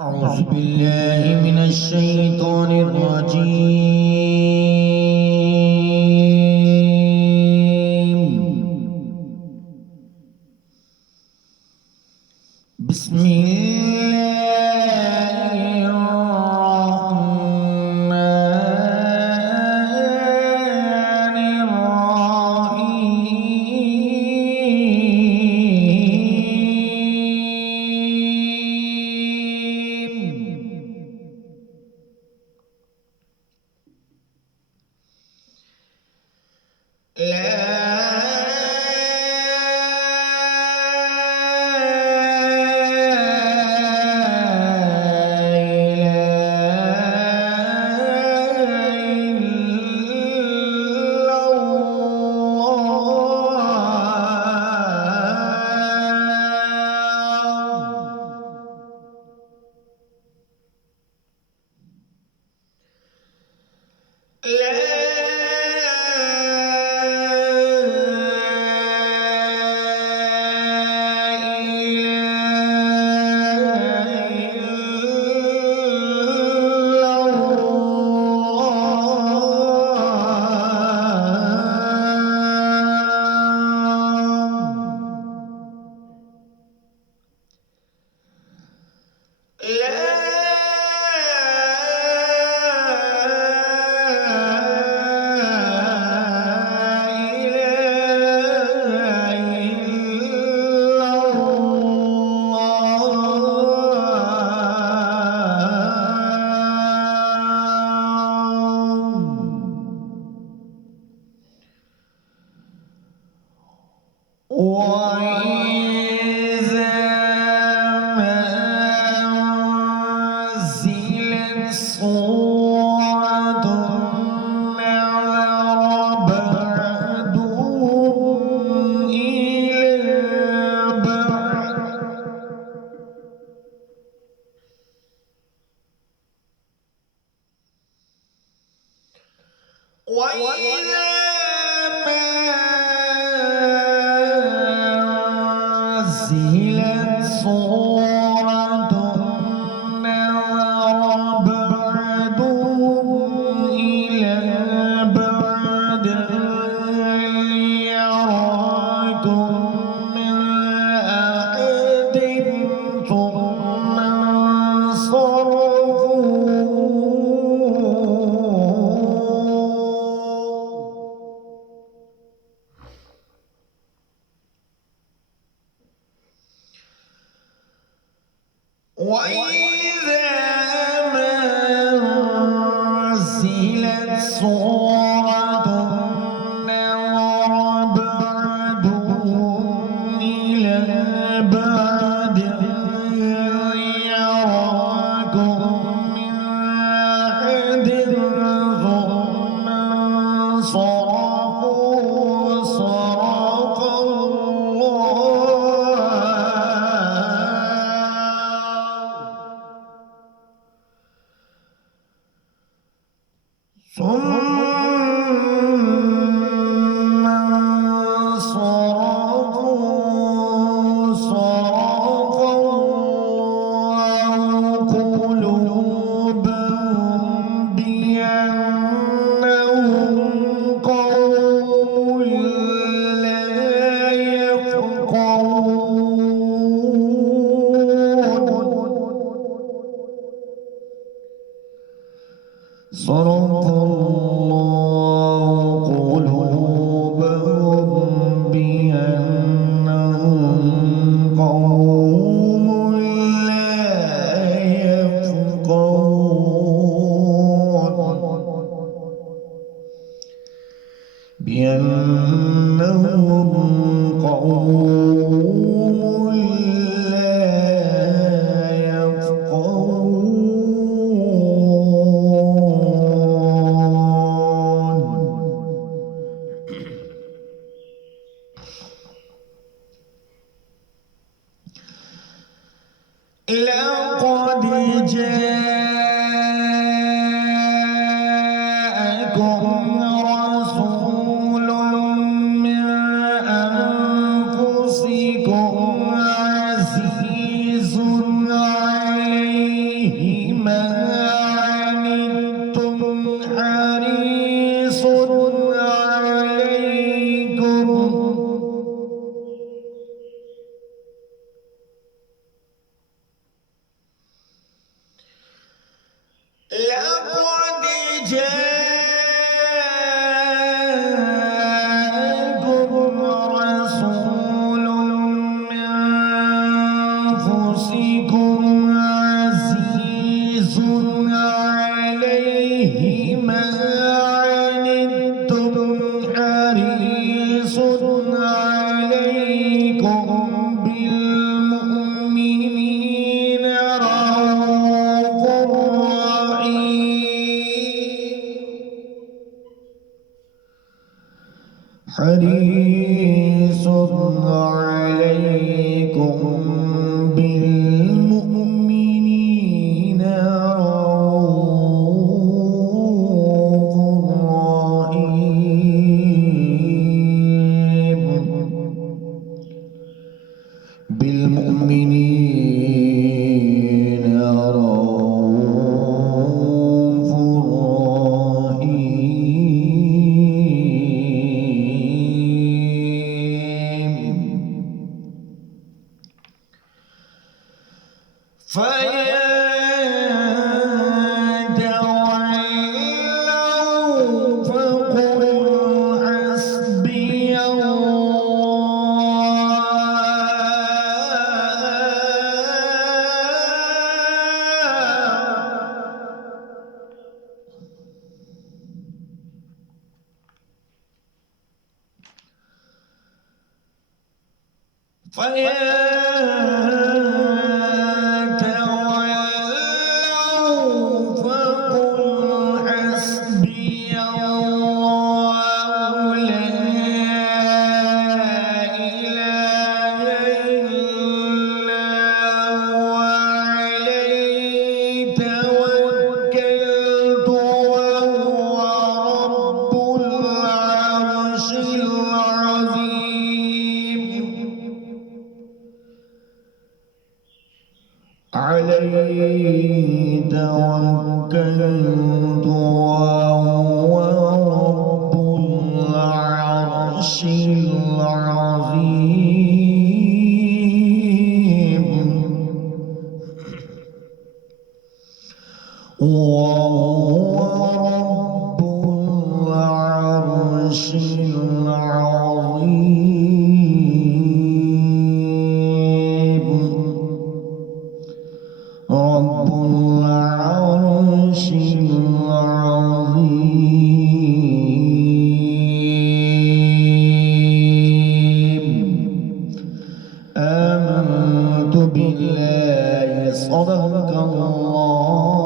أعوذ بالله من الشيطان الرجيم. بسم الله الرحمن الرحيم. وإذا ما أنزلت سورة نظر بعضهم إلى بعض وإذا نزلت سورة نظر بعضهم إلى بعض هل يراكم من أحد ثم وإذا ما أنزلت سورة نظر بعضهم إلى بعض هل يراكم من أحد ثم انصرفوا صرف ثم انصرفوا صرف الله قلوبهم بأنهم قوم لا يفقهون. صرف الله قلوبهم بأنهم قوم لا يفقهون. بأنهم قوم لا يفقهون. لقد جاءكم رسول من أنفسكم عزيز عليه أنفسكم عزيز عليه ما عنتم حريص عليكم بالمؤمنين رؤوف رحيم حريص عليكم بالمؤمنين رؤوف رحيم بالمؤمنين رؤوف رحيم فإن تولوا فقل حسبي فإن تولوا فقل حسبي الله لا إله إلا هو عليه توكلت وهو رب العرش العظيم عليه توكلت وهو رب العرش العظيم وهو رب العرش العظيم رب العرش العظيم آمنت بالله صدق الله